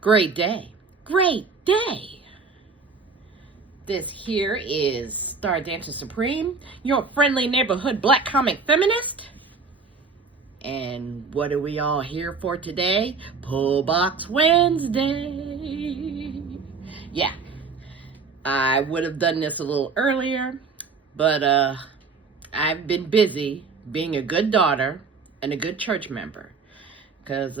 Great day. Great day. This here is Stardancer Supreme, your friendly neighborhood black comic feminist. And what are we all here for today? Pull Box Wednesday. Yeah, I would have done this a little earlier, but I've been busy being a good daughter and a good church member. Because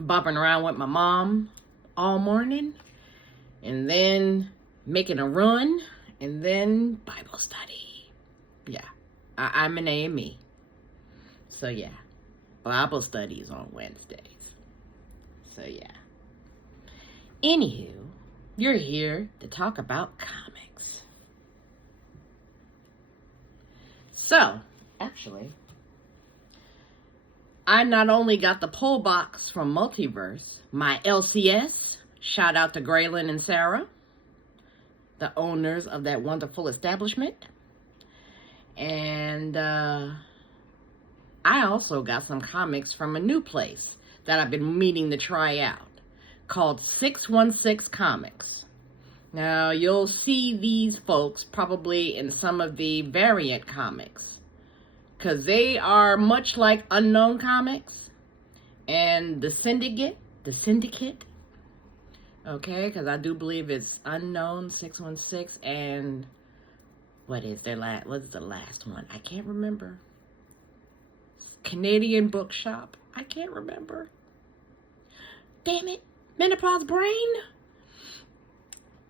bopping around with my mom all morning, and then making a run, and then Bible study. Yeah, I'm an AME. So yeah, Bible studies on Wednesdays. So yeah. Anywho, you're here to talk about comics. So, actually, I not only got the pull box from Multiverse, my LCS, shout out to Graylin and Sarah, the owners of that wonderful establishment. And I also got some comics from a new place that I've been meaning to try out, called 616 Comics. Now, you'll see these folks probably in some of the variant comics, because they are much like Unknown Comics and the Syndicate, okay, because I do believe it's Unknown 616 and what is the last one? I can't remember. Canadian Bookshop. I can't remember. Damn it, menopause brain.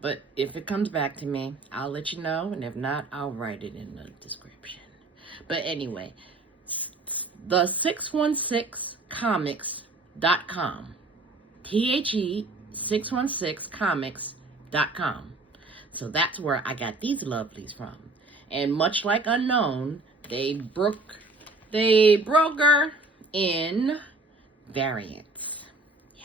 But if it comes back to me, I'll let you know, and if not, I'll write it in the description. But anyway, the 616comics.com. THE616comics.com. So that's where I got these lovelies from. And much like Unknown, they broker in variants. Yeah.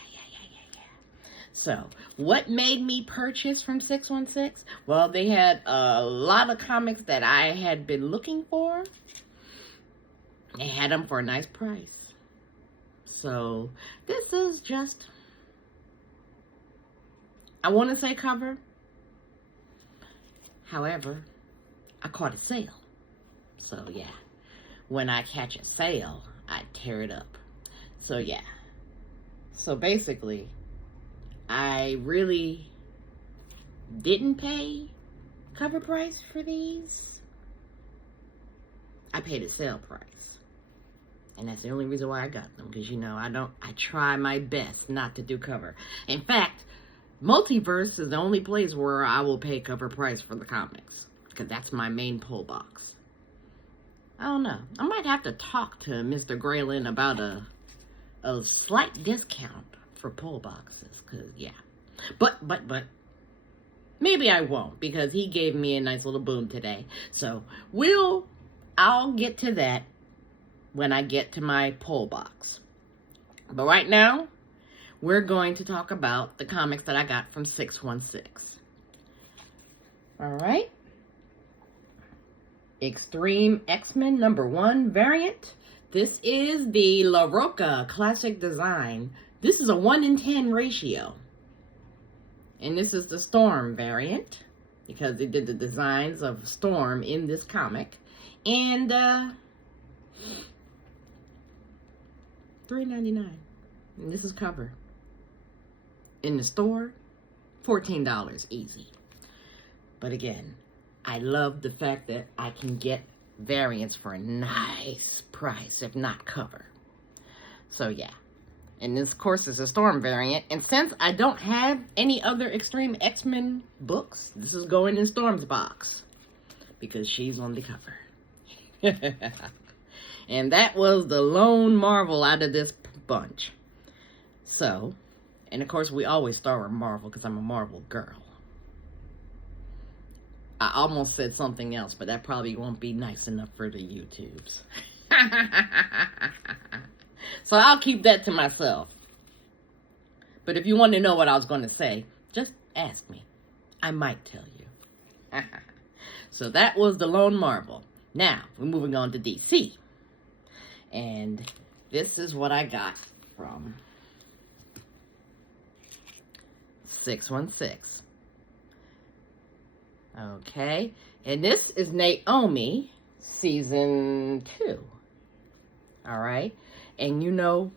So, what made me purchase from 616? Well, they had a lot of comics that I had been looking for. They had them for a nice price. So, this is just, I want to say cover. However, I caught a sale. So, yeah. When I catch a sale, I tear it up. So, yeah. So, basically, I really didn't pay cover price for these. I paid a sale price. And that's the only reason why I got them. Because, you know, I try my best not to do cover. In fact, Multiverse is the only place where I will pay cover price for the comics. Because that's my main pull box. I don't know. I might have to talk to Mr. Graylin about a slight discount for pull boxes. Because, yeah. But, maybe I won't. Because he gave me a nice little boom today. So, I'll get to that when I get to my pull box. But right now, we're going to talk about the comics that I got from 616. Alright. Extreme X-Men #1 variant. This is the La Roca classic design. This is a 1:10 ratio. And this is the Storm variant, because they did the designs of Storm in this comic. And $3.99. And this is cover. In the store, $14 easy. But again, I love the fact that I can get variants for a nice price, if not cover. So yeah. And this, of course, is a Storm variant. And since I don't have any other Extreme X-Men books, this is going in Storm's box. Because she's on the cover. And that was the lone Marvel out of this bunch. So, and of course we always start with Marvel because I'm a Marvel girl. I almost said something else, but that probably won't be nice enough for the YouTubes. So I'll keep that to myself. But if you want to know what I was going to say, just ask me. I might tell you. So that was the lone Marvel. Now, we're moving on to DC. And this is what I got from 616. Okay, and this is Naomi season 2. All right, and you know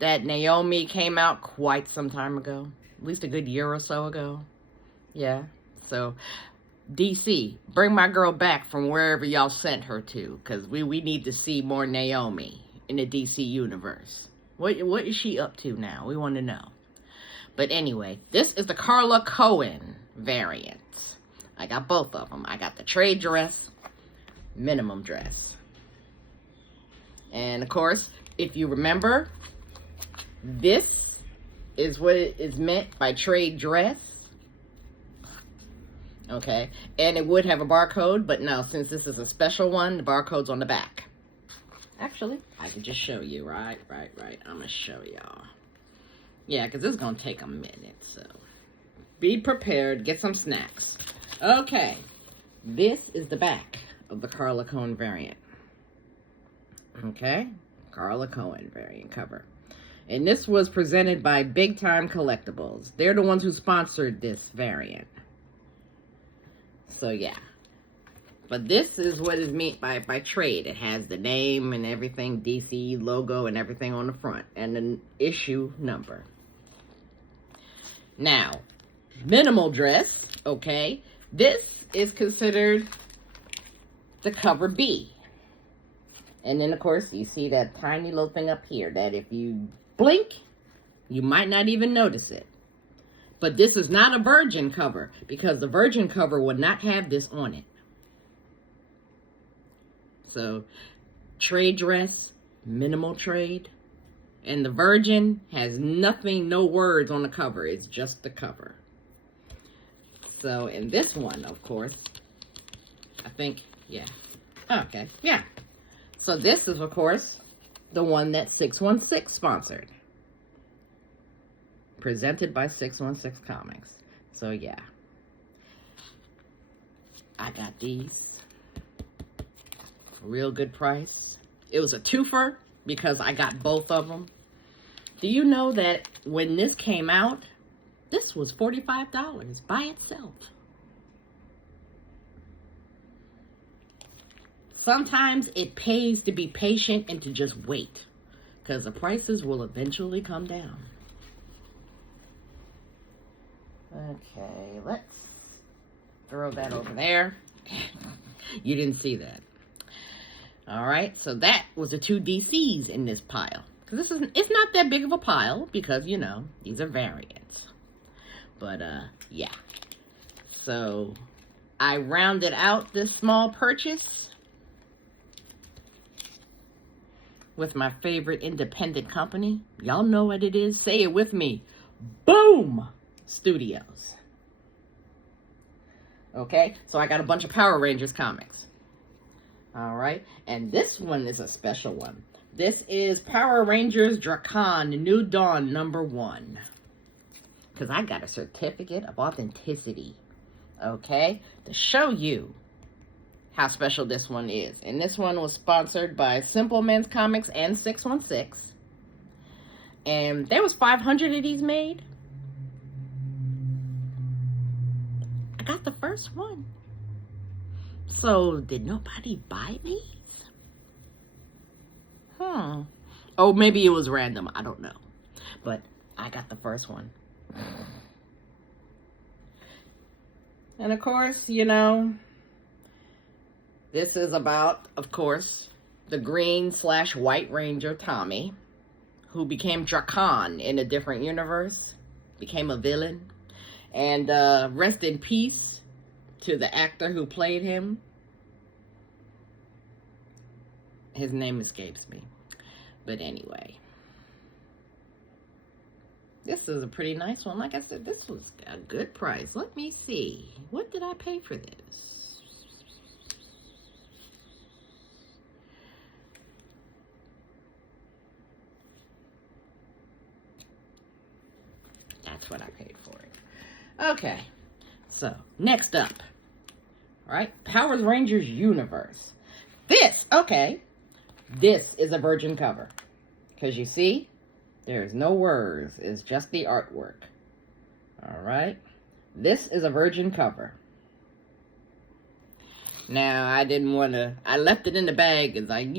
that Naomi came out quite some time ago, at least a good year or so ago. Yeah, so DC, bring my girl back from wherever y'all sent her to, because we need to see more Naomi in the DC universe. What is she up to now? We want to know. But anyway, this is the Carla Cohen variant. I got both of them. I got the trade dress, minimum dress. And of course, if you remember, this is what it is meant by trade dress. Okay, and it would have a barcode, but no, since this is a special one, the barcode's on the back. Actually, I can just show you, right. I'm gonna show y'all. Yeah, because this is gonna take a minute, so be prepared, get some snacks. Okay, this is the back of the Carla Cohen variant. Okay, Carla Cohen variant cover. And this was presented by Big Time Collectibles. They're the ones who sponsored this variant. So yeah, but this is what is meant by trade. It has the name and everything, DC logo and everything on the front, and an issue number. Now, minimal dress, okay, this is considered the cover B. And then of course you see that tiny little thing up here that if you blink, you might not even notice it. But this is not a Virgin cover, because the Virgin cover would not have this on it. So, trade dress, minimal trade. And the Virgin has nothing, no words on the cover. It's just the cover. So, in this one, of course, I think, yeah. Okay, yeah. So, this is, of course, the one that 616 sponsored. Presented by 616 Comics. So yeah, I got these. Real good price. It was a twofer because I got both of them. Do you know that when this came out, this was $45 by itself? Sometimes it pays to be patient and to just wait, because the prices will eventually come down. Okay, let's throw that over there. You didn't see that. All right, so that was the 2 DCs in this pile. Because it's not that big of a pile, because, you know, these are variants. But, yeah. So, I rounded out this small purchase with my favorite independent company. Y'all know what it is. Say it with me. Boom! Studios. Okay, so I got a bunch of Power Rangers comics. All right, and this one is a special one. This is Power Rangers Drakon New Dawn #1. Because I got a certificate of authenticity, okay, to show you how special this one is. And this one was sponsored by Simple Men's Comics and 616. And there was 500 of these made. I got the first one. So, did nobody buy these? Oh, maybe it was random. I don't know. But I got the first one. And of course, you know, this is about, of course, the green/white Ranger Tommy, who became Drakon in a different universe, became a villain. And rest in peace to the actor who played him. His name escapes me. But anyway. This is a pretty nice one. Like I said, this was a good price. Let me see. What did I pay for this? That's what I paid for it. Okay, so next up, all right, Power Rangers Universe. This is a Virgin cover, because you see, there's no words, it's just the artwork. All right. This is a virgin cover. Now, I didn't want to, I left it in the bag because I'm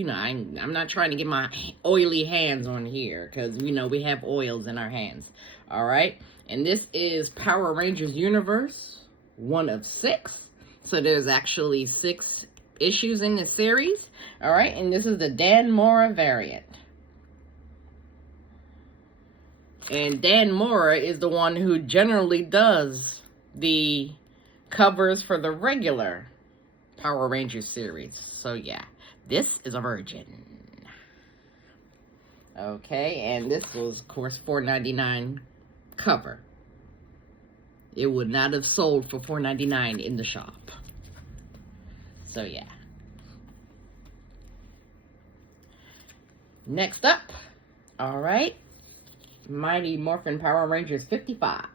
not trying to get my oily hands on here because, we have oils in our hands. All right. And this is Power Rangers Universe, 1 of 6. So there's actually 6 issues in the series. All right. And this is the Dan Mora variant. And Dan Mora is the one who generally does the covers for the regular Power Rangers series. So yeah, this is a virgin. Okay, and this was, of course, $4.99 cover. It would not have sold for $4.99 in the shop. So yeah. Next up, all right, Mighty Morphin Power Rangers 55.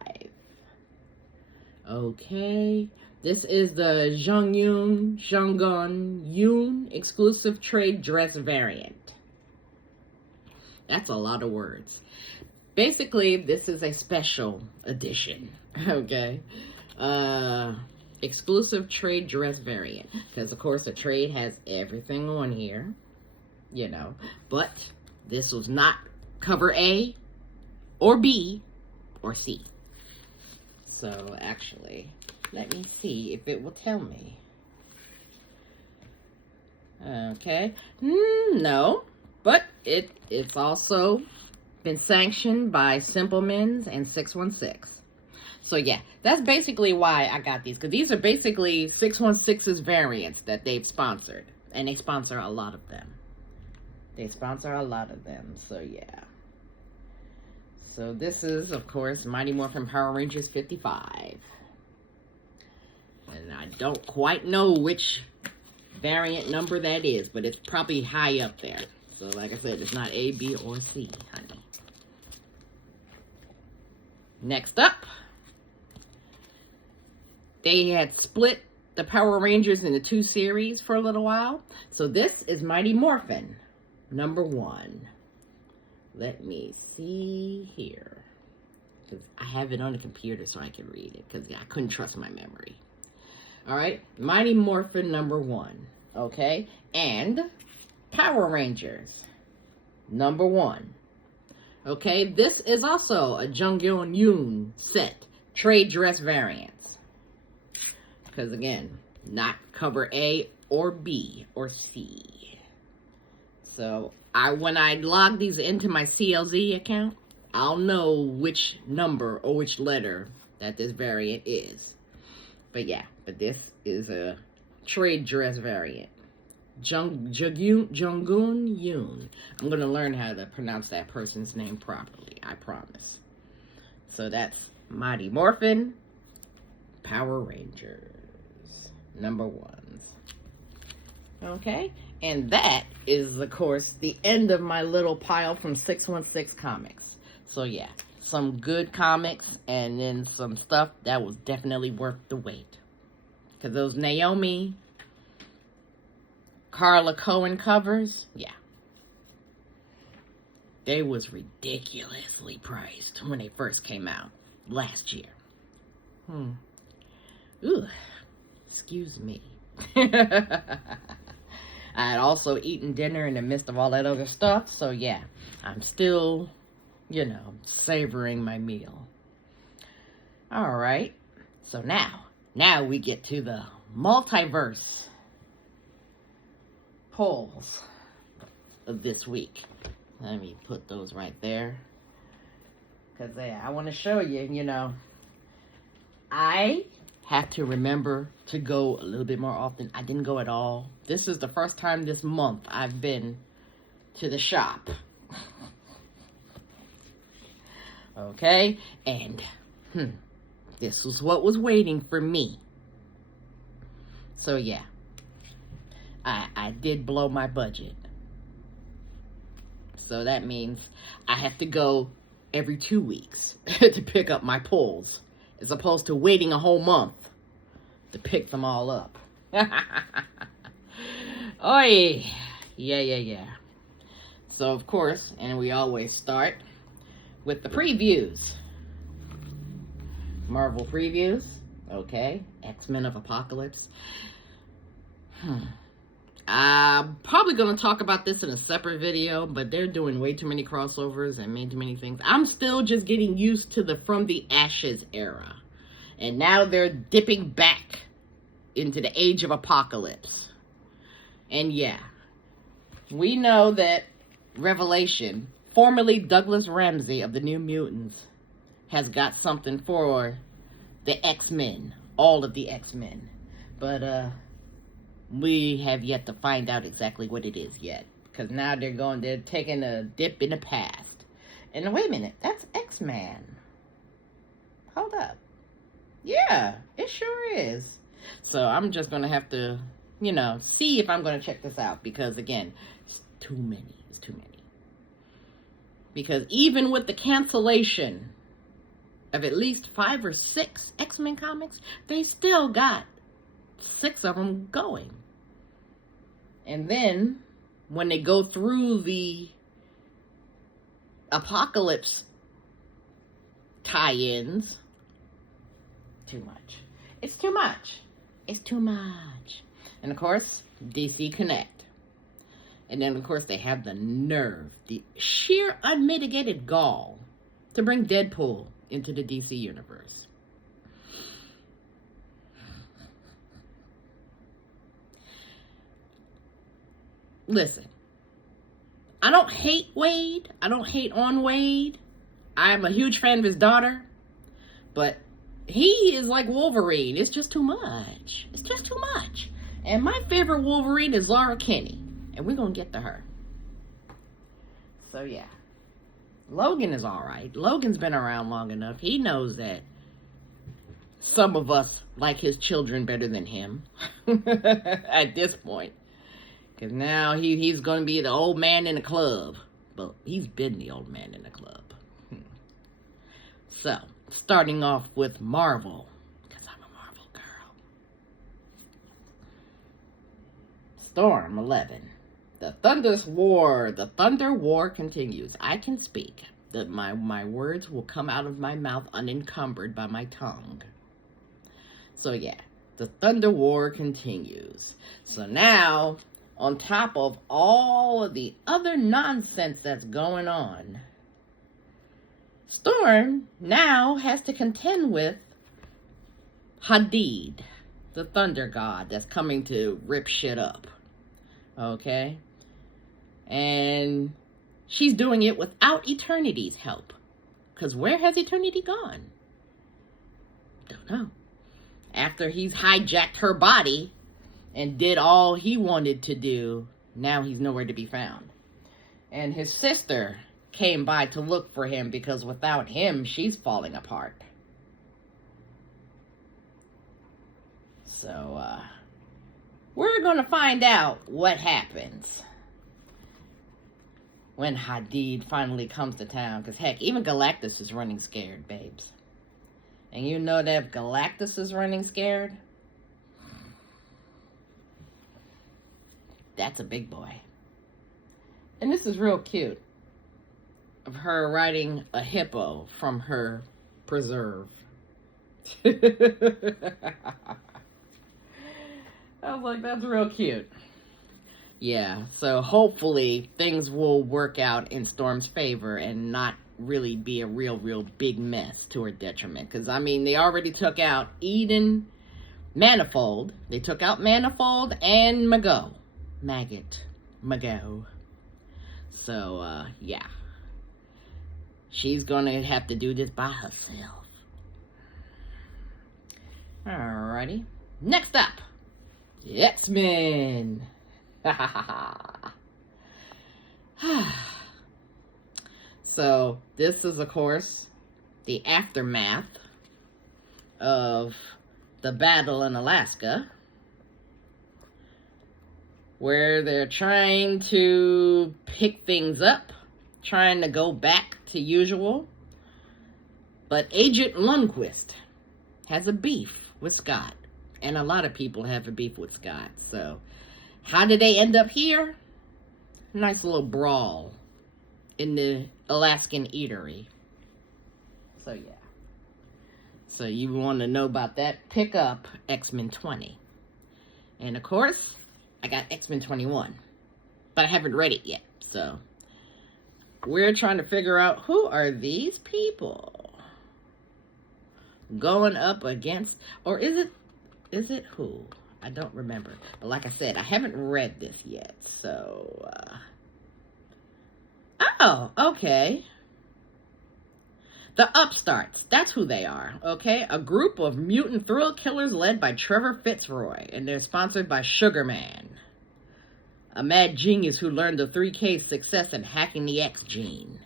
Okay, this is the Jeongyeon Yoon exclusive trade dress variant. That's a lot of words. Basically, this is a special edition, okay? Exclusive trade dress variant. Because, of course, the trade has everything on here, But this was not cover A or B or C. So, actually, let me see if it will tell me. Okay. No. But it's also been sanctioned by Simplemans and 616. So, yeah. That's basically why I got these. Because these are basically 616's variants that they've sponsored. And they sponsor a lot of them. So, yeah. So, this is, of course, Mighty Morphin Power Rangers 55. And I don't quite know which variant number that is, but it's probably high up there. So, like I said, it's not A, B, or C, honey. Next up, they had split the Power Rangers into 2 series for a little while. So, this is Mighty Morphin, number 1. Let me see here. Because I have it on the computer so I can read it. Because I couldn't trust my memory. Alright, Mighty Morphin number 1. Okay, and Power Rangers number 1. Okay, this is also a Jeongyeon Yoon set. Trade dress variants. Because again, not cover A or B or C. So, when I log these into my CLZ account, I'll know which number or which letter that this variant is. But yeah, this is a trade dress variant. Jeonggeun Yoon. I'm going to learn how to pronounce that person's name properly, I promise. So that's Mighty Morphin Power Rangers number 1s. Okay, and that is, of course, the end of my little pile from 616 Comics. So yeah, some good comics and then some stuff that was definitely worth the wait. Because those Naomi, Carla Cohen covers, yeah. They was ridiculously priced when they first came out last year. Ooh, excuse me. I had also eaten dinner in the midst of all that other stuff. So yeah, I'm still, savoring my meal. All right. So now we get to the multiverse polls of this week. Let me put those right there. Because I want to show you, I have to remember to go a little bit more often. I didn't go at all. This is the first time this month I've been to the shop. Okay? And, this was what was waiting for me. So, yeah. I did blow my budget. So that means I have to go every 2 weeks to pick up my pulls, as opposed to waiting a whole month to pick them all up. Oy! Yeah. So, of course, and we always start with the previews. Marvel previews. Okay. X-Men of Apocalypse. I'm probably going to talk about this in a separate video, but they're doing way too many crossovers and way too many things. I'm still just getting used to the From the Ashes era. And now they're dipping back into the Age of Apocalypse. And yeah, we know that Revelation, formerly Douglas Ramsey of the New Mutants, has got something for the X-Men, all of the X-Men. But we have yet to find out exactly what it is yet. Because now they're taking a dip in the past. And wait a minute, that's X-Man. Hold up. Yeah, it sure is. So I'm just going to have to, see if I'm going to check this out. Because again, it's too many. It's too many. Because even with the cancellation of at least 5 or 6 X-Men comics, they still got 6 of them going. And then, when they go through the Apocalypse tie-ins, too much. It's too much. It's too much. And of course, DC Connect. And then, of course, they have the nerve, the sheer unmitigated gall to bring Deadpool into the DC universe. Listen, I don't hate Wade. I don't hate on Wade. I'm a huge fan of his daughter. But he is like Wolverine. It's just too much. It's just too much. And my favorite Wolverine is Laura Kinney. And we're going to get to her. So, yeah. Logan is alright. Logan's been around long enough. He knows that some of us like his children better than him. At this point. Because now he's going to be the old man in the club. But he's been the old man in the club. So, starting off with Marvel. Because I'm a Marvel girl. Storm 11. The Thunder War continues. I can speak. My words will come out of my mouth unencumbered by my tongue. So yeah, the Thunder War continues. So now, on top of all of the other nonsense that's going on, Storm now has to contend with Hadid, the Thunder God that's coming to rip shit up. Okay? And she's doing it without Eternity's help. Because where has Eternity gone? Don't know. After he's hijacked her body and did all he wanted to do, now he's nowhere to be found. And his sister came by to look for him because without him, she's falling apart. So, we're going to find out what happens when Hadid finally comes to town. Because, heck, even Galactus is running scared, babes. And you know that if Galactus is running scared, that's a big boy. And this is real cute. Of her riding a hippo from her preserve. I was like, that's real cute. Yeah, so hopefully things will work out in Storm's favor and not really be a real big mess to her detriment. Because, I mean, they already took out Eden Manifold. They took out Manifold and Maggot. So, yeah. She's going to have to do this by herself. Alrighty. Next up. X-Men. So, this is, of course, the aftermath of the battle in Alaska, where they're trying to pick things up, trying to go back to usual. But Agent Lundquist has a beef with Scott. And a lot of people have a beef with Scott. So, how did they end up here? Nice little brawl in the Alaskan eatery. So, yeah. So you want to know about that, pick up X-Men 20. And of course, I got X-Men 21. But I haven't read it yet. So we're trying to figure out, who are these people going up against, or is it who? I don't remember. But like I said, I haven't read this yet. So, oh, okay. The Upstarts, that's who they are, okay? A group of mutant thrill killers led by Trevor Fitzroy, and they're sponsored by Sugar Man, a mad genius who learned of 3K's success in hacking the X gene.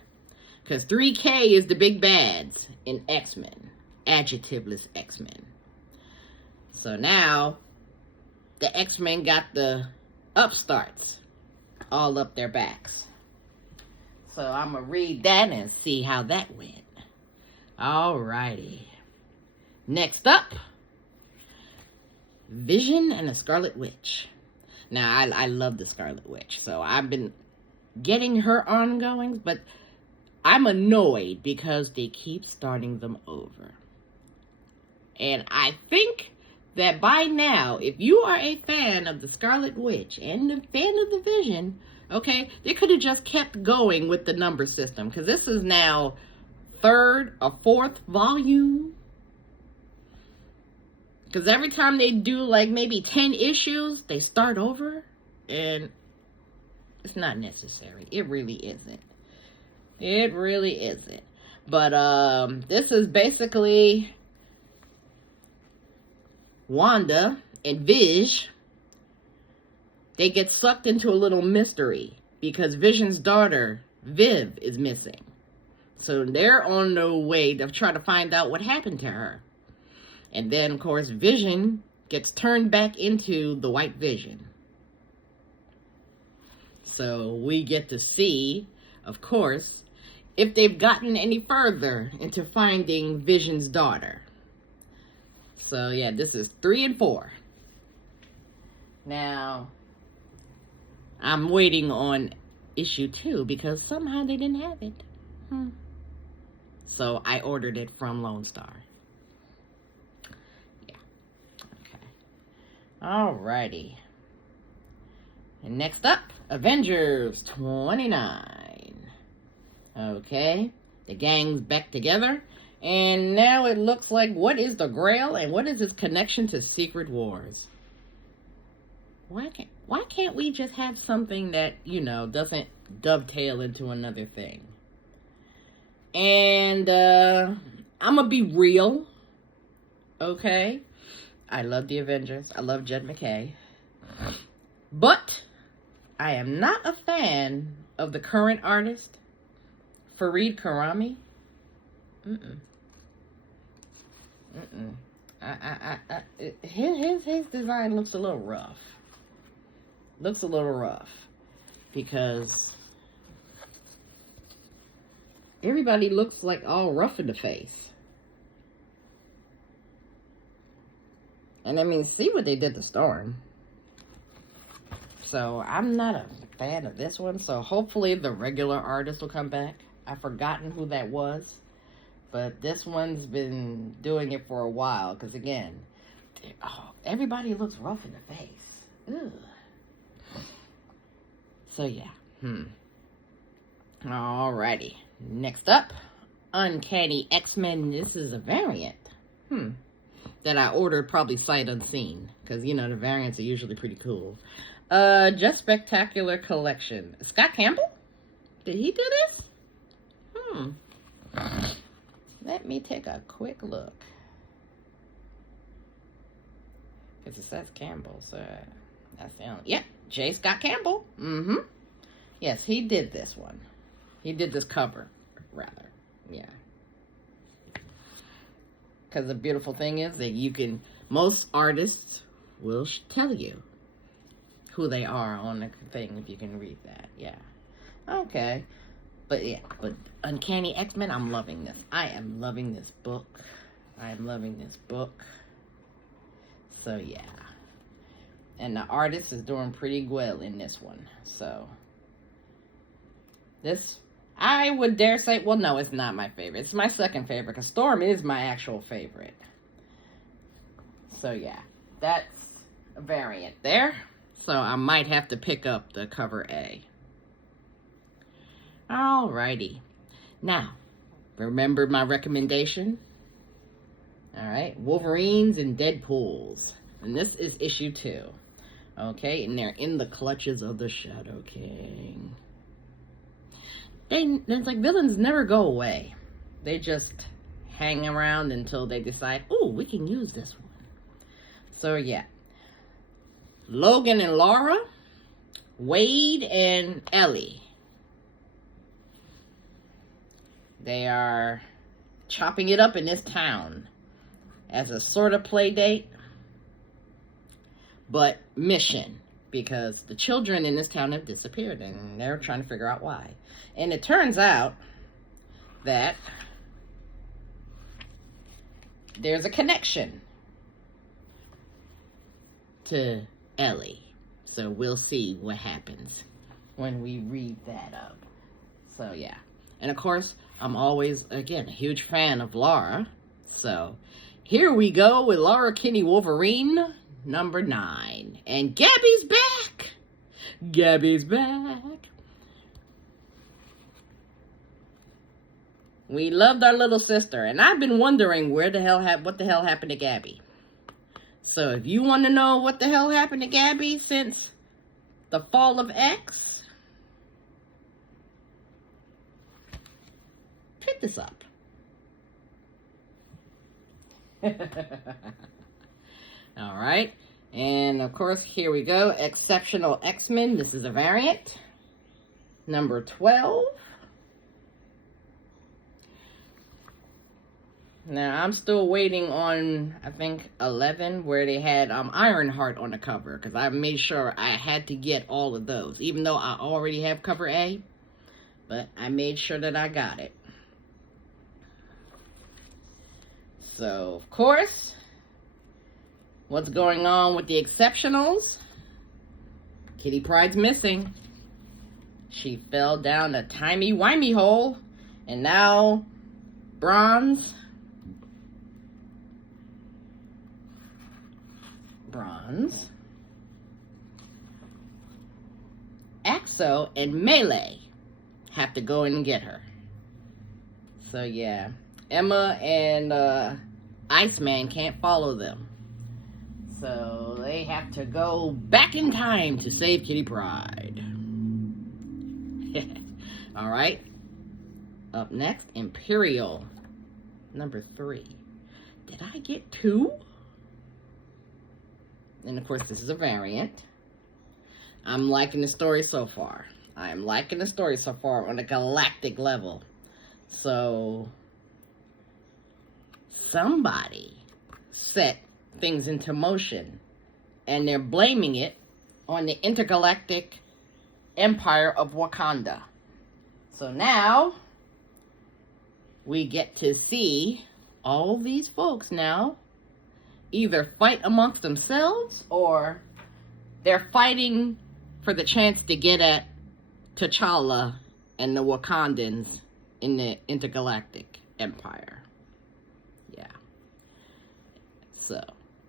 Because 3K is the big bads in X-Men, adjectiveless X-Men. So now, the X-Men got the Upstarts all up their backs. So I'm going to read that and see how that went. Alrighty. Next up, Vision and the Scarlet Witch. Now, I love the Scarlet Witch, so I've been getting her ongoings, but I'm annoyed because they keep starting them over. And I think that by now, if you are a fan of the Scarlet Witch and a fan of the Vision, okay, they could have just kept going with the number system, because this is now third or fourth volume. Because every time they do like maybe 10 issues, they start over. And it's not necessary. It really isn't. It really isn't. But this is basically Wanda and Vish. They get sucked into a little mystery because Vision's daughter, Viv, is missing. So they're on their way to try to find out what happened to her. And then, of course, Vision gets turned back into the White Vision. So we get to see, of course, if they've gotten any further into finding Vision's daughter. So, yeah, this is 3 and 4. Now, I'm waiting on issue 2 because somehow they didn't have it. So I ordered it from Lone Star. Yeah. Okay. Alrighty. And next up, Avengers 29. Okay. The gang's back together. And now it looks like, what is the Grail and what is its connection to Secret Wars? Why can't we just have something that, you know, doesn't dovetail into another thing? And I'm going to be real, okay? I love the Avengers. I love Jed McKay. But I am not a fan of the current artist, Fareed Karami. His design looks a little rough. Looks a little rough. Because everybody looks like all rough in the face. And I mean, see what they did to Storm. So I'm not a fan of this one. So hopefully the regular artist will come back. I've forgotten who that was. But this one's been doing it for a while. Because again, everybody looks rough in the face. Ugh. So yeah. Alrighty. Next up, Uncanny X-Men. This is a variant. That I ordered probably sight unseen. Because, you know, the variants are usually pretty cool. Just Spectacular Collection. Scott Campbell? Did he do this? Let me take a quick look. Because it says Campbell, so that's the only... Yep, J. Scott Campbell. Yes, he did this one. He did this cover, rather. Yeah. Because the beautiful thing is that you can... Most artists will tell you who they are on the thing if you can read that. Yeah. Okay. But yeah, but Uncanny X-Men, I'm loving this. I am loving this book. I am loving this book. So yeah. And the artist is doing pretty well in this one. So this I would dare say, well, no, it's not my favorite. It's my second favorite, because Storm is my actual favorite. So, yeah, that's a variant there. So, I might have to pick up the cover A. Alrighty. Now, remember my recommendation? Alright, Wolverines and Deadpools. And this is issue 2. Okay, and they're in the clutches of the Shadow King. It's like villains never go away. They just hang around until they decide, oh, we can use this one. So, yeah. Logan and Laura, Wade and Ellie. They are chopping it up in this town as a sort of play date, but mission, because the children in this town have disappeared and they're trying to figure out why. And it turns out that there's a connection to Ellie. So we'll see what happens when we read that up. So yeah. And of course, I'm always, again, a huge fan of Laura. So here we go with Laura Kinney Wolverine number 9. And Gabby's back! Gabby's back! We loved our little sister, and I've been wondering what the hell happened to Gabby. So if you want to know what the hell happened to Gabby since the fall of X, pick this up. All right. And of course, here we go. Exceptional X-Men. This is a variant. Number 12. Now, I'm still waiting on, I think, 11, where they had Ironheart on the cover, because I made sure I had to get all of those, even though I already have cover A, but I made sure that I got it. So, of course, what's going on with the Exceptionals? Kitty Pryde's missing. She fell down a timey-wimey hole, and now Bronze, Axo, and Melee have to go in and get her. So yeah, Emma and Iceman can't follow them. So they have to go back in time to save Kitty Pryde. Alright. Up next, Imperial number 3. Did I get 2? And of course, this is a variant. I'm liking the story so far. I'm liking the story so far on a galactic level. So, somebody set things into motion, and they're blaming it on the intergalactic empire of Wakanda. So now, we get to see all these folks now either fight amongst themselves, or they're fighting for the chance to get at T'Challa and the Wakandans in the intergalactic empire. Yeah. So,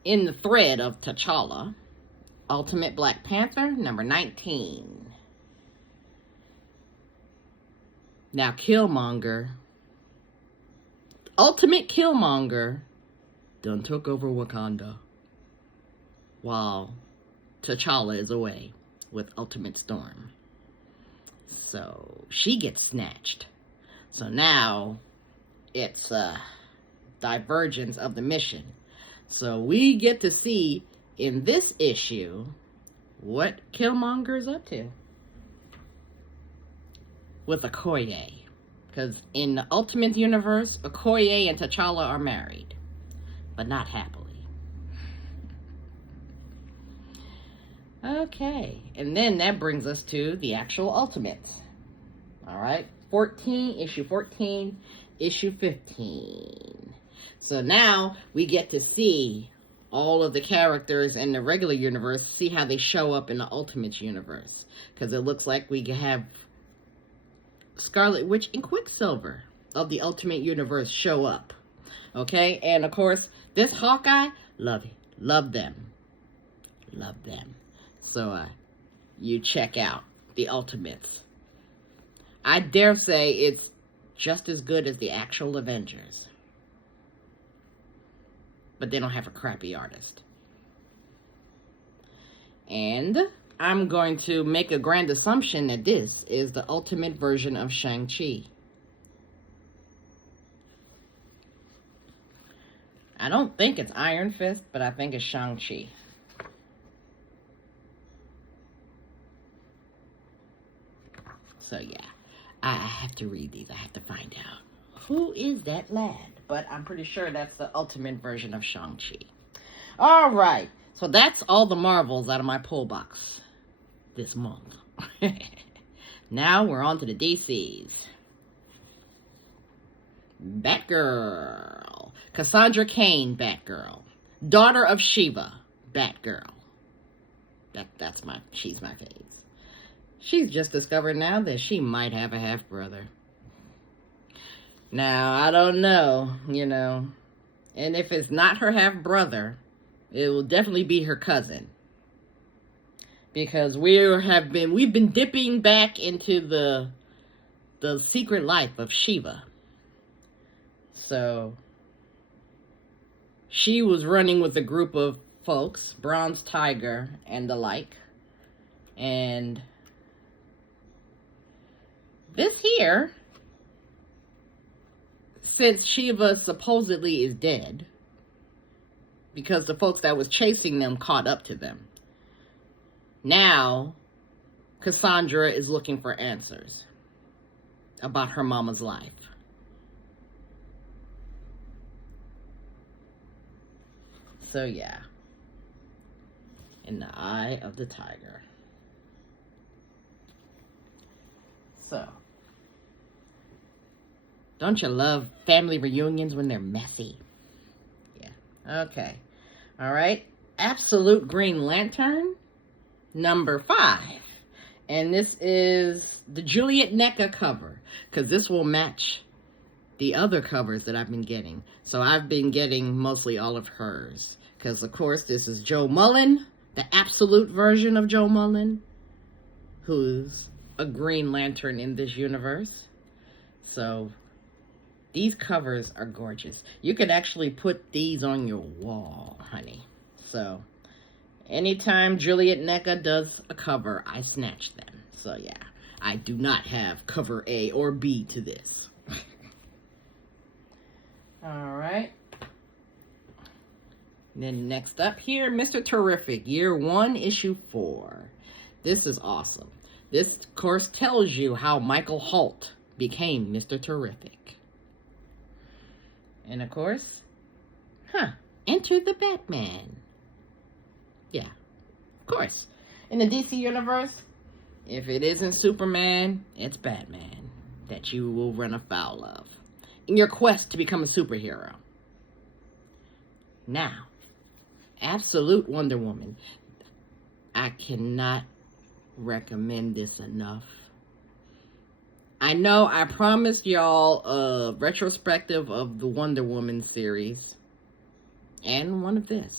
in the thread of T'Challa, Ultimate Black Panther, number 19. Now, Ultimate Killmonger done took over Wakanda while T'Challa is away with Ultimate Storm. So she gets snatched. So now it's a divergence of the mission. So we get to see in this issue what Killmonger is up to with Okoye. Because in the Ultimate Universe, Okoye and T'Challa are married, but not happily. Okay, and then that brings us to the actual Ultimates. All right, issue 14, issue 15. So now we get to see all of the characters in the regular universe, see how they show up in the Ultimates universe. Because it looks like we have Scarlet Witch and Quicksilver of the Ultimate Universe show up. Okay, and of course, this Hawkeye, love them. Love them. So, you check out the Ultimates. I dare say it's just as good as the actual Avengers. But they don't have a crappy artist. And I'm going to make a grand assumption that this is the ultimate version of Shang-Chi. I don't think it's Iron Fist, but I think it's Shang-Chi. So yeah, I have to read these. I have to find out who is that lad. But I'm pretty sure that's the ultimate version of Shang-Chi. All right, so that's all the Marvels out of my pull box this month. Now we're on to the DCs. Batgirl. Cassandra Cain, Batgirl. Daughter of Shiva, Batgirl. She's my fave. She's just discovered now that she might have a half-brother. Now, I don't know, and if it's not her half-brother, it will definitely be her cousin. Because we've been dipping back into the secret life of Shiva. So, she was running with a group of folks, Bronze Tiger and the like. And this here, since Shiva supposedly is dead, because the folks that was chasing them caught up to them, now Cassandra is looking for answers about her mama's life. So yeah, in the eye of the tiger. So, don't you love family reunions when they're messy? Yeah. Okay. All right. Absolute Green Lantern, number 5. And this is the Juliet NECA cover, because this will match the other covers that I've been getting. So I've been getting mostly all of hers. Because, of course, this is Joe Mullen, the absolute version of Joe Mullen, who's a Green Lantern in this universe. So these covers are gorgeous. You could actually put these on your wall, honey. So anytime Juliet NECA does a cover, I snatch them. So yeah, I do not have cover A or B to this. All right. Then next up here, Mr. Terrific, Year 1, Issue 4. This is awesome. This, of course, tells you how Michael Holt became Mr. Terrific. And, of course, enter the Batman. Yeah, of course. In the DC universe, if it isn't Superman, it's Batman that you will run afoul of in your quest to become a superhero. Now, Absolute Wonder Woman. I cannot recommend this enough. I know I promised y'all a retrospective of the Wonder Woman series and one of this,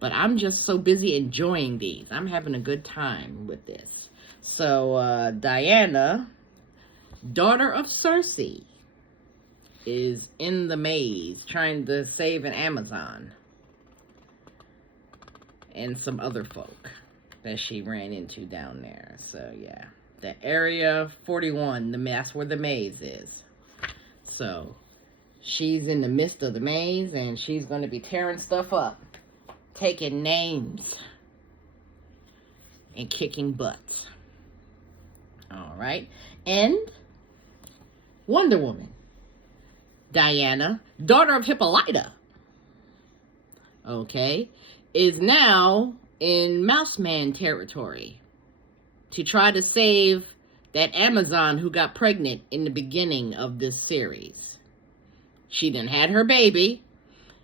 but I'm just so busy enjoying these. I'm having a good time with this. So Diana, daughter of Cersei, is in the maze trying to save an Amazon and some other folk that she ran into down there. So yeah, the Area 41, that's where the maze is. So she's in the midst of the maze, and she's going to be tearing stuff up, taking names, and kicking butts. All right. And Wonder Woman, Diana, daughter of Hippolyta, okay, is now in Mouseman territory to try to save that Amazon who got pregnant in the beginning of this series. She done had her baby,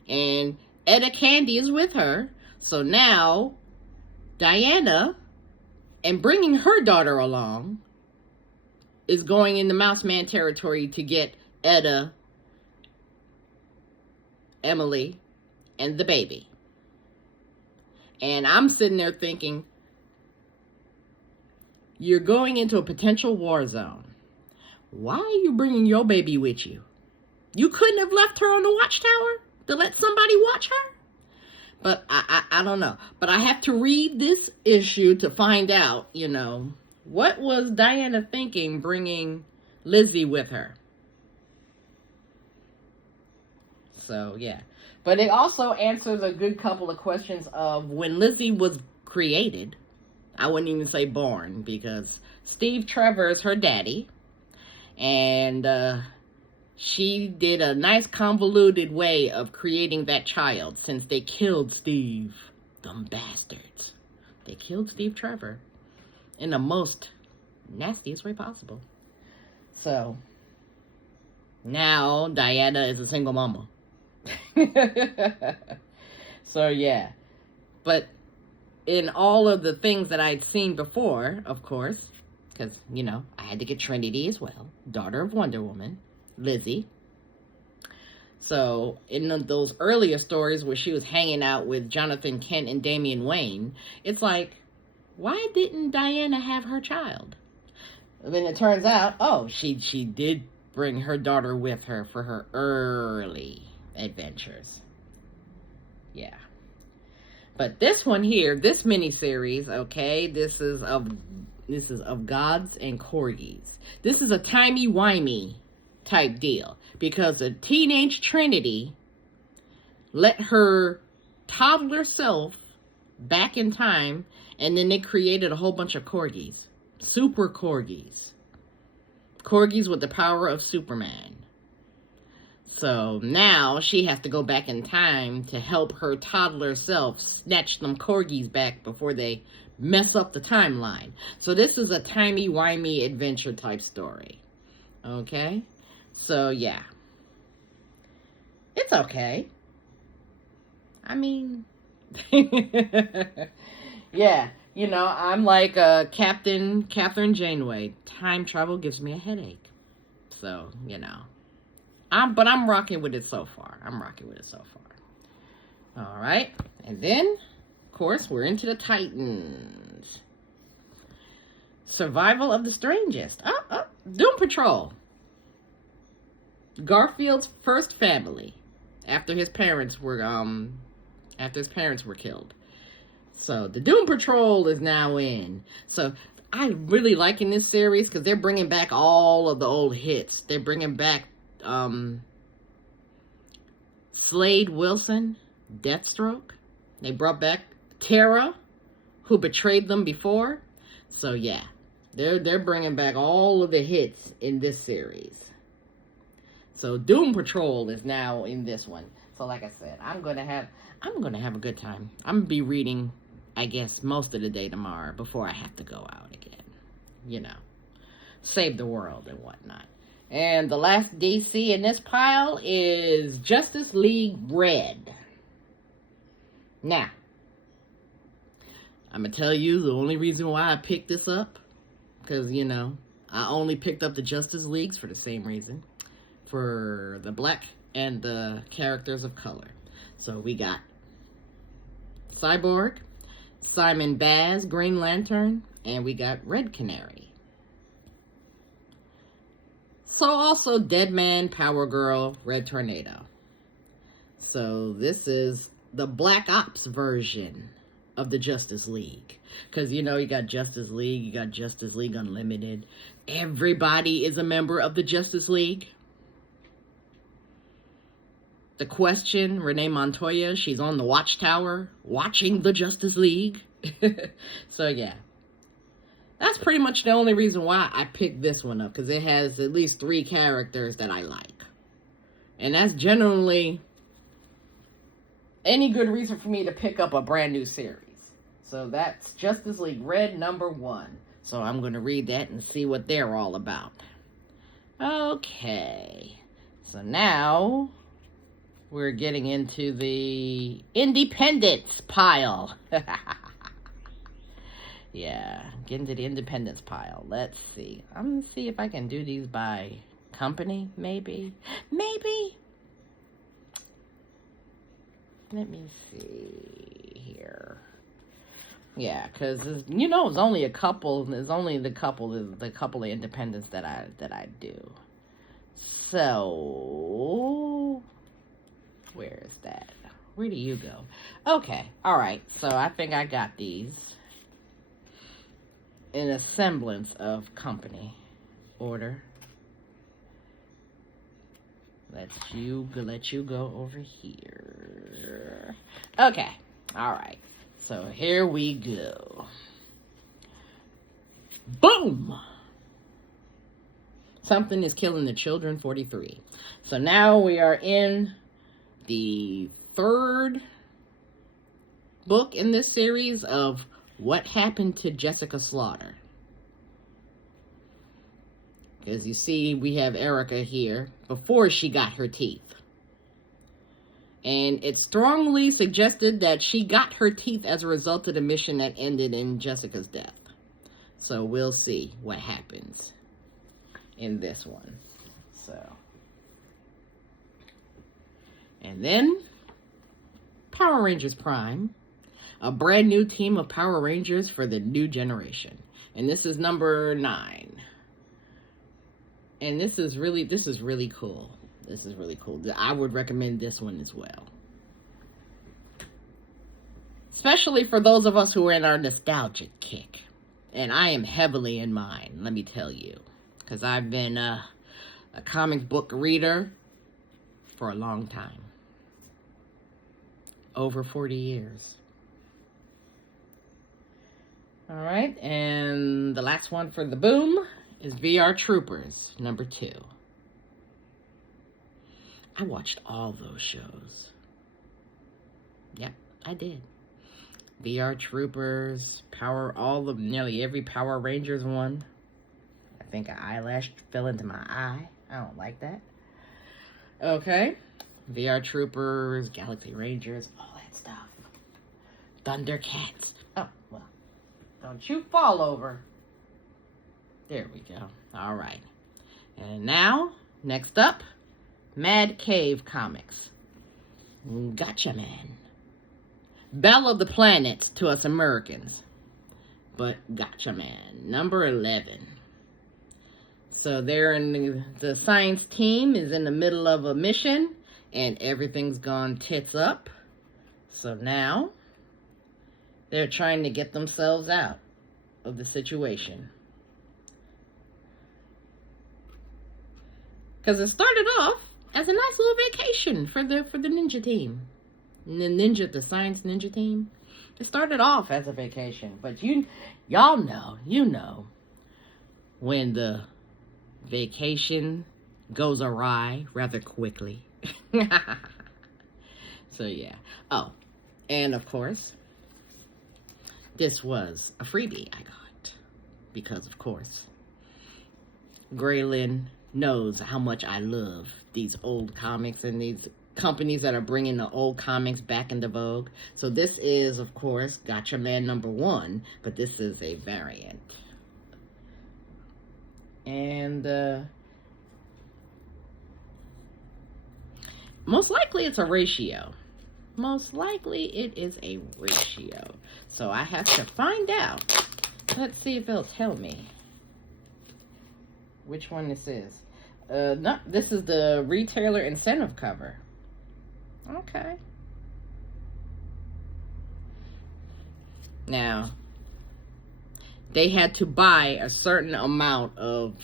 and Etta Candy is with her. So now Diana, and bringing her daughter along, is going into Mouse Man territory to get Etta, Emily, and the baby. And I'm sitting there thinking, you're going into a potential war zone. Why are you bringing your baby with you? You couldn't have left her on the watchtower to let somebody watch her? But I don't know. But I have to read this issue to find out, you know, what was Diana thinking bringing Lizzie with her? So, yeah. But it also answers a good couple of questions of when Lizzie was created. I wouldn't even say born, because Steve Trevor is her daddy. And she did a nice convoluted way of creating that child, since they killed Steve. Them bastards. They killed Steve Trevor in the most nastiest way possible. So, now Diana is a single mama. So, yeah. But in all of the things that I'd seen before, of course, because, you know, I had to get Trinity as well, daughter of Wonder Woman, Lizzie. So, in those earlier stories where she was hanging out with Jonathan Kent and Damian Wayne, it's like, why didn't Diana have her child? And then it turns out, oh, she did bring her daughter with her for her early adventures. Yeah. But this one here, this miniseries, okay, this is of gods and corgis. This is a timey-wimey type deal, because the teenage Trinity let her toddler self back in time, and then they created a whole bunch of corgis. Super corgis. Corgis with the power of Superman. So now she has to go back in time to help her toddler self snatch them corgis back before they mess up the timeline. So this is a timey-wimey adventure type story. Okay? So yeah. It's okay. I mean, yeah, you know, I'm like Captain Catherine Janeway. Time travel gives me a headache. So, you know. But I'm rocking with it so far. All right. And then, of course, we're into the Titans. Survival of the Strangest. Doom Patrol. Garfield's first family after his parents were killed. So the Doom Patrol is now in. So I'm really liking this series because they're bringing back all of the old hits. They're bringing back Slade Wilson, Deathstroke. They brought back Kara, who betrayed them before. So yeah, they're bringing back all of the hits in this series. So Doom Patrol is now in this one. So like I said, I'm gonna have a good time. I'm gonna be reading, I guess, most of the day tomorrow before I have to go out again. You know, save the world and whatnot. And the last DC in this pile is Justice League Red. Now, I'm going to tell you the only reason why I picked this up, because, you know, I only picked up the Justice Leagues for the same reason, for the black and the characters of color. So we got Cyborg, Simon Baz, Green Lantern, and we got Red Canary. So also Deadman, Power Girl, Red Tornado. So this is the Black Ops version of the Justice League. Because, you know, you got Justice League, you got Justice League Unlimited. Everybody is a member of the Justice League. The Question, Renee Montoya, she's on the Watchtower watching the Justice League. So, yeah. That's pretty much the only reason why I picked this one up, because it has at least 3 characters that I like. And that's generally any good reason for me to pick up a brand new series. So that's Justice League Red #1. So I'm going to read that and see what they're all about. Okay. So now we're getting into the Independence pile. Yeah, get into the independence pile. Let's see. I'm gonna see if I can do these by company, maybe. Maybe. Let me see here. Yeah, because you know, it's only a couple. There's only the couple of independents that I do. So where is that? Where do you go? Okay, all right. So I think I got these in a semblance of company order. Let you go over here. Okay, all right. So here we go. Boom! Something is Killing the Children, 43. So now we are in the third book in this series of What Happened to Jessica Slaughter. As you see, we have Erica here before she got her teeth. And it's strongly suggested that she got her teeth as a result of the mission that ended in Jessica's death. So we'll see what happens in this one. So, and then Power Rangers Prime, a brand new team of Power Rangers for the new generation. And this is number 9. And this is really cool. This is really cool. I would recommend this one as well. Especially for those of us who are in our nostalgic kick. And I am heavily in mine, let me tell you. Because I've been a comic book reader for a long time. Over 40 years. Alright, and the last one for the boom is VR Troopers, number 2. I watched all those shows. Yep, I did. VR Troopers, nearly every Power Rangers one. I think an eyelash fell into my eye. I don't like that. Okay. VR Troopers, Galaxy Rangers, all that stuff. Thundercats. Oh, well. Don't you fall over. There we go. All right. And now, next up, Mad Cave Comics. Gotcha Man. Belle of the planet to us Americans. But Gotcha Man, number 11. So they're in the science team is in the middle of a mission and everything's gone tits up. So now they're trying to get themselves out of the situation. Because it started off as a nice little vacation for the ninja team. The science ninja team. It started off as a vacation. But y'all know, when the vacation goes awry rather quickly. So yeah. Oh, and of course, this was a freebie I got. Because of course, Graylin knows how much I love these old comics and these companies that are bringing the old comics back into vogue. So this is, of course, Gotcha Man number 1, but this is a variant. And most likely it's a ratio. Most likely it is a ratio. So I have to find out. Let's see if it'll tell me which one this is. No, this is the retailer incentive cover. Okay. Now, they had to buy a certain amount of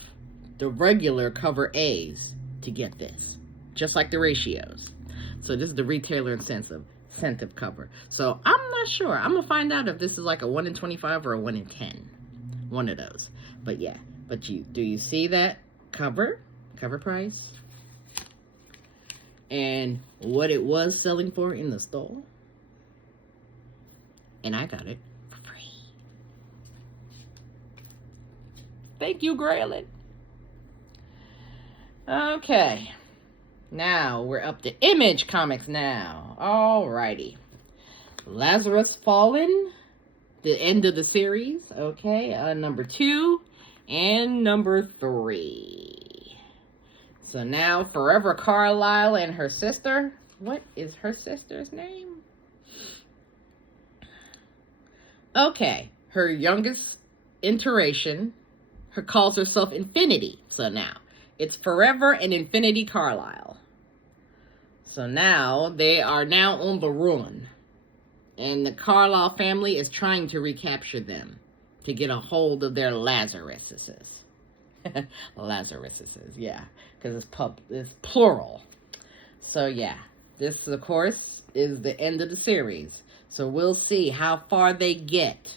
the regular cover A's to get this. Just like the ratios. So this is the retailer incentive cover. So I'm not sure. I'm going to find out if this is like a 1 in 25 or a 1 in 10. One of those. But yeah. But do you see that cover price? And what it was selling for in the store? And I got it for free. Thank you, Graylin. Okay. Now we're up to Image Comics now. Alrighty. Lazarus Fallen, the end of the series. Okay, number 2 and number 3. So now Forever Carlisle and her sister. What is her sister's name? Okay, her youngest iteration, her calls herself Infinity. So now it's Forever and Infinity Carlisle. So now they are now on the run, and the Carlisle family is trying to recapture them to get a hold of their Lazaruses. Lazaruses, yeah, because it's plural. So yeah, this of course is the end of the series. So we'll see how far they get.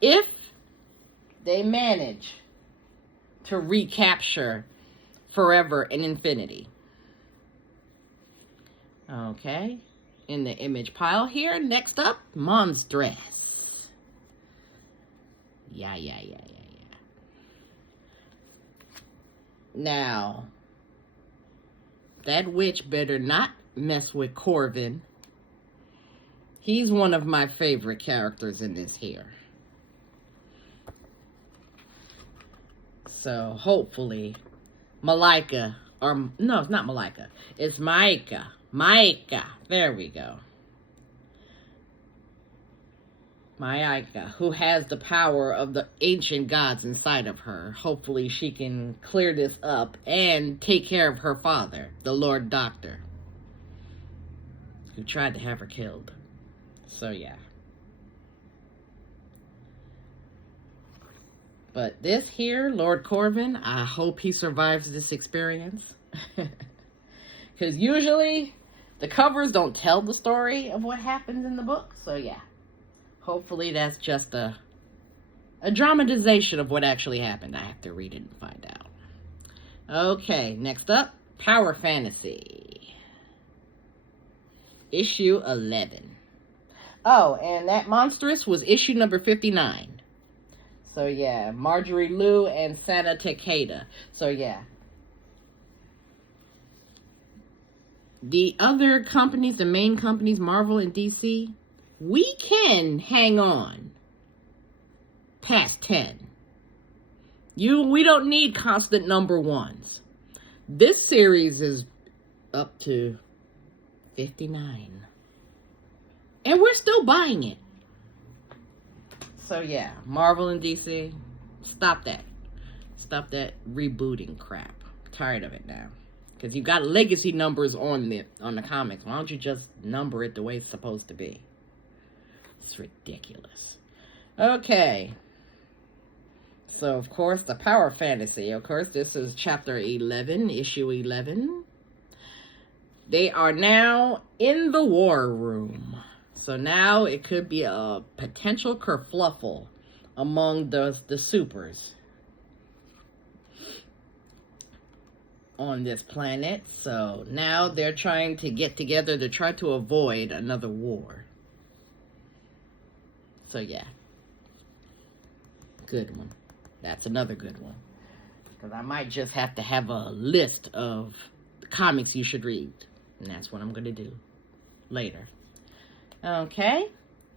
If they manage to recapture Forever and Infinity. Okay, in the image pile here. Next up, Monstress. Yeah. Now, that witch better not mess with Corvin. He's one of my favorite characters in this here. So, hopefully, Malika, or, no, it's not Malika. It's Maika. Maika. There we go. Maika, who has the power of the ancient gods inside of her. Hopefully she can clear this up and take care of her father, the Lord Doctor, who tried to have her killed. So yeah. But this here, Lord Corvin, I hope he survives this experience. Because usually the covers don't tell the story of what happens in the book. So yeah. Hopefully that's just a dramatization of what actually happened. I have to read it and find out. Okay, next up, Power Fantasy. Issue 11. Oh, and that Monstress was issue number 59. So yeah, Marjorie Liu and Santa Takeda. So yeah. The other companies, the main companies, Marvel and DC, we can hang on past 10. We don't need constant number ones. This series is up to 59. And we're still buying it. So yeah, Marvel and DC, stop that. Stop that rebooting crap. I'm tired of it now. Because you've got legacy numbers on the comics. Why don't you just number it the way it's supposed to be? It's ridiculous. Okay. So, of course, the Power Fantasy. Of course, this is chapter 11, issue 11. They are now in the war room. So now it could be a potential kerfluffle among the supers on this planet. So now they're trying to get together to try to avoid another war. So yeah, good one. That's another good one. Because I might just have to have a list of comics you should read. And that's what I'm going to do later. Okay.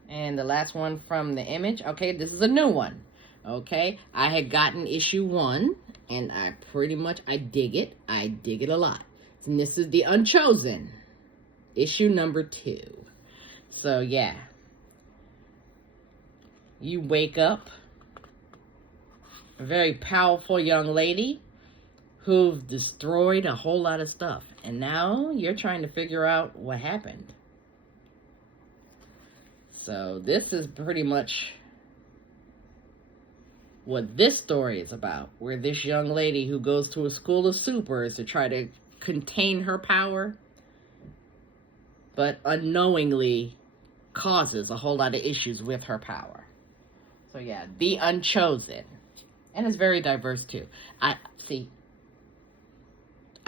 And the last one from the image. Okay, this is a new one. Okay. I had gotten issue 1. And I dig it. I dig it a lot. And this is The Unchosen. Issue number 2. So yeah. You wake up a very powerful young lady who's destroyed a whole lot of stuff. And now you're trying to figure out what happened. So this is pretty much what this story is about. Where this young lady who goes to a school of supers to try to contain her power, but unknowingly causes a whole lot of issues with her power. So yeah, The Unchosen. And it's very diverse too. I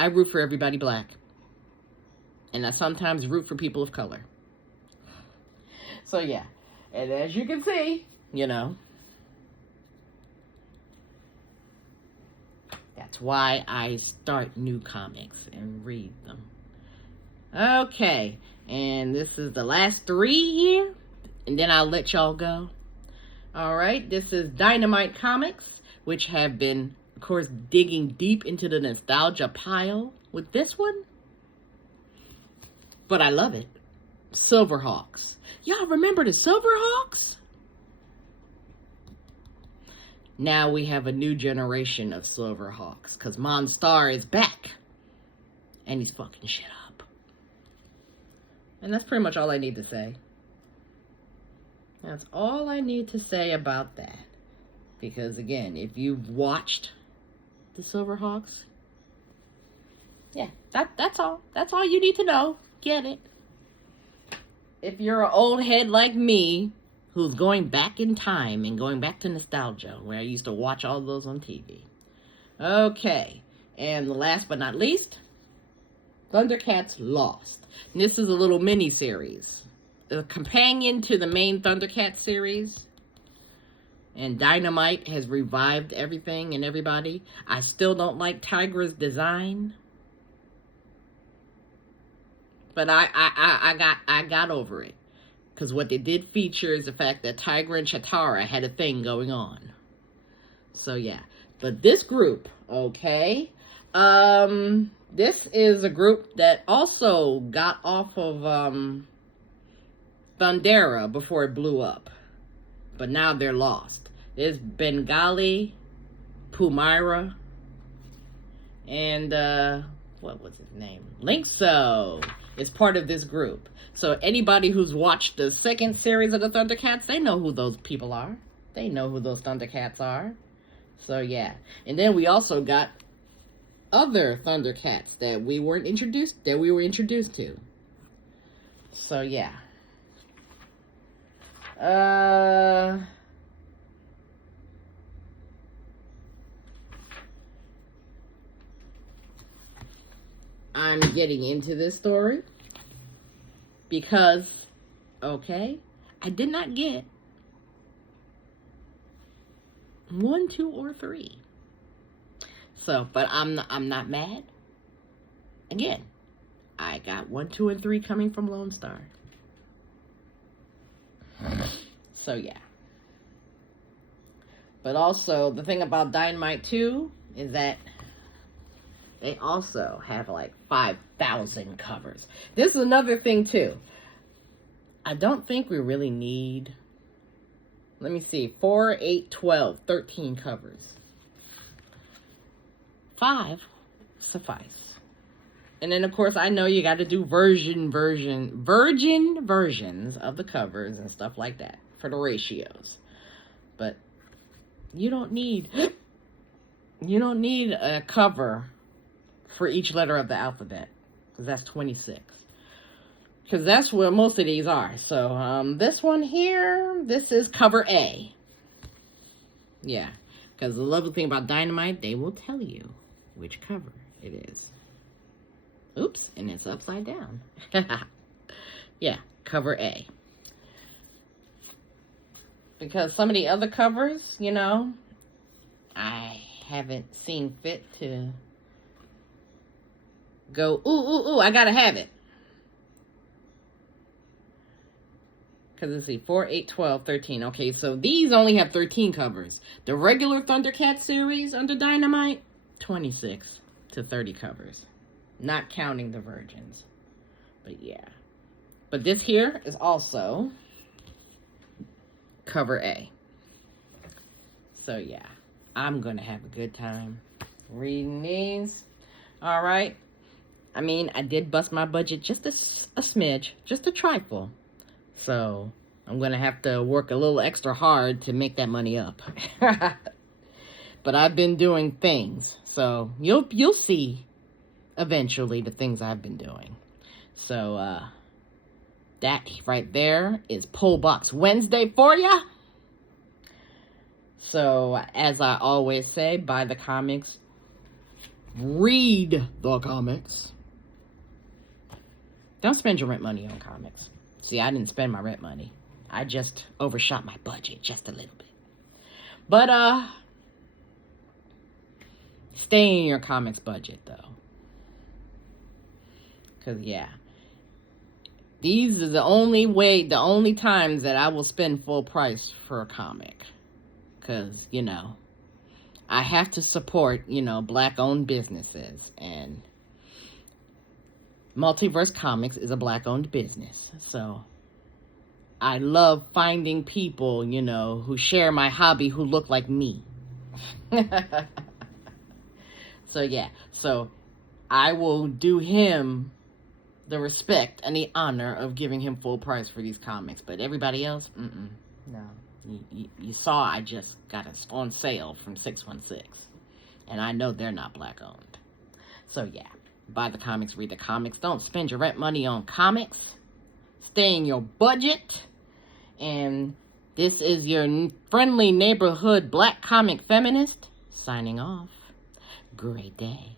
root for everybody black. And I sometimes root for people of color. So yeah. And as you can see, you know, that's why I start new comics and read them. Okay. And this is the last 3 here and then I'll let y'all go. All right, this is Dynamite Comics, which have been, of course, digging deep into the nostalgia pile with this one. But I love it. Silverhawks. Y'all remember the Silverhawks? Now we have a new generation of Silverhawks, because Monstar is back. And he's fucking shit up. And that's pretty much all I need to say. That's all I need to say about that. Because again, if you've watched the Silverhawks, yeah, that's all. That's all you need to know. Get it. If you're an old head like me, who's going back in time and going back to nostalgia, where I used to watch all those on TV. Okay, and last but not least, Thundercats Lost. And this is a little mini-series. A companion to the main Thundercats series. And Dynamite has revived everything and everybody. I still don't like Tigra's design. But I got over it. Because what they did feature is the fact that Tigra and Chitara had a thing going on. So yeah. But this group, okay. This is a group that also got off of Thundera before it blew up. But now they're lost. There's Bengali, Pumira, and what was his name? Linkso is part of this group. So anybody who's watched the second series of the Thundercats, they know who those people are. They know who those Thundercats are. So yeah. And then we also got other Thundercats that we were introduced to. So yeah. I'm getting into this story because, okay, I did not get 1, 2, or 3. So, but I'm not mad. Again, I got 1, 2, and 3 coming from Lone Star. So yeah. But also, the thing about Dynamite 2 is that they also have like 5,000 covers. This is another thing too. I don't think we really need, let me see, 4, 8, 12, 13 covers. 5 suffice. And then of course I know you got to do virgin versions of the covers and stuff like that for the ratios. But you don't need a cover for each letter of the alphabet, because that's 26. Because that's where most of these are. So this one here, this is cover A. Yeah, because the lovely thing about Dynamite, they will tell you which cover it is. Oops, and it's upside down. Yeah, cover A. Because some of the other covers, you know, I haven't seen fit to go, ooh, I gotta have it. Because let's see, 4, 8, 12, 13. Okay, so these only have 13 covers. The regular Thundercat series under Dynamite, 26 to 30 covers. Not counting the virgins. But yeah. But this here is also cover A. So yeah, I'm gonna have a good time reading these. Alright. I mean, I did bust my budget just a smidge, just a trifle. So I'm gonna have to work a little extra hard to make that money up. But I've been doing things, so you'll see eventually the things I've been doing. So that right there is Pull Box Wednesday for ya. So as I always say, buy the comics, read the comics. Don't spend your rent money on comics. See, I didn't spend my rent money. I just overshot my budget just a little bit. But stay in your comics budget though. Cause yeah, These are the only times that I will spend full price for a comic. Because, you know, I have to support, you know, Black-owned businesses. And Multiverse Comics is a Black-owned business. So I love finding people, you know, who share my hobby who look like me. So, yeah. So I will do him the respect and the honor of giving him full price for these comics. But everybody else, no. You saw I just got it on sale from 616. And I know they're not Black-owned. So, yeah. Buy the comics, read the comics. Don't spend your rent money on comics. Stay in your budget. And this is your friendly neighborhood Black comic feminist signing off. Great day.